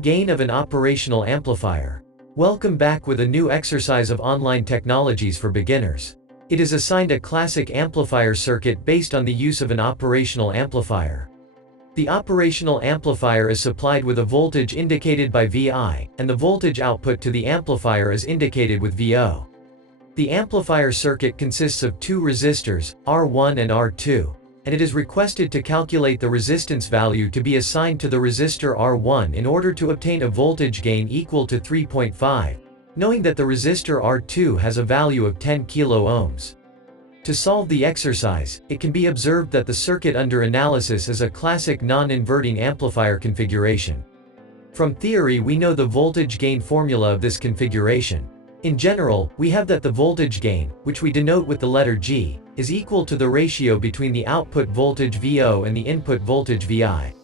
Gain of an operational amplifier. Welcome back with a new exercise of online technologies for beginners. It is assigned a classic amplifier circuit based on the use of an operational amplifier. The operational amplifier is supplied with a voltage indicated by Vi, and the voltage output to the amplifier is indicated with Vo. The amplifier circuit consists of two resistors, R1 and R2, and it is requested to calculate the resistance value to be assigned to the resistor R1 in order to obtain a voltage gain equal to 3.5, knowing that the resistor R2 has a value of 10 kilo-ohms. To solve the exercise, it can be observed that the circuit under analysis is a classic non-inverting amplifier configuration. From theory we know the voltage gain formula of this configuration. In general, we have that the voltage gain, which we denote with the letter G, is equal to the ratio between the output voltage Vo and the input voltage Vi.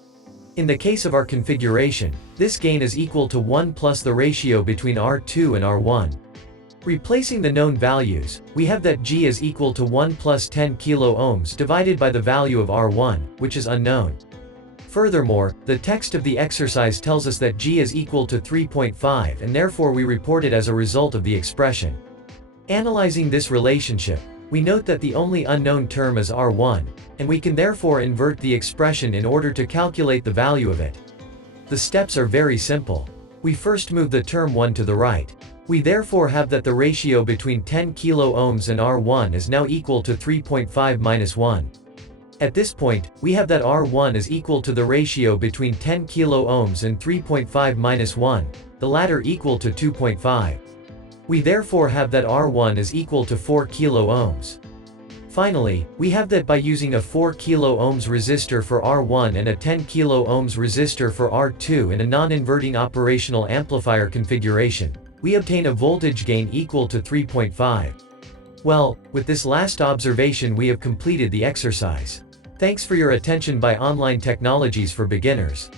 In the case of our configuration, this gain is equal to 1 plus the ratio between R2 and R1. Replacing the known values, we have that G is equal to 1 plus 10 kilo-ohms divided by the value of R1, which is unknown. Furthermore, the text of the exercise tells us that G is equal to 3.5 and therefore we report it as a result of the expression. Analyzing this relationship, we note that the only unknown term is R1, and we can therefore invert the expression in order to calculate the value of it. The steps are very simple. We first move the term 1 to the right. We therefore have that the ratio between 10 kilo-ohms and R1 is now equal to 3.5 minus 1. At this point, we have that R1 is equal to the ratio between 10 kilo-ohms and 3.5 minus 1, the latter equal to 2.5. We therefore have that R1 is equal to 4 kilo-ohms. Finally, we have that by using a 4 kilo-ohms resistor for R1 and a 10 kilo-ohms resistor for R2 in a non-inverting operational amplifier configuration, we obtain a voltage gain equal to 3.5. Well, with this last observation we have completed the exercise. Thanks for your attention by Online Technologies for Beginners.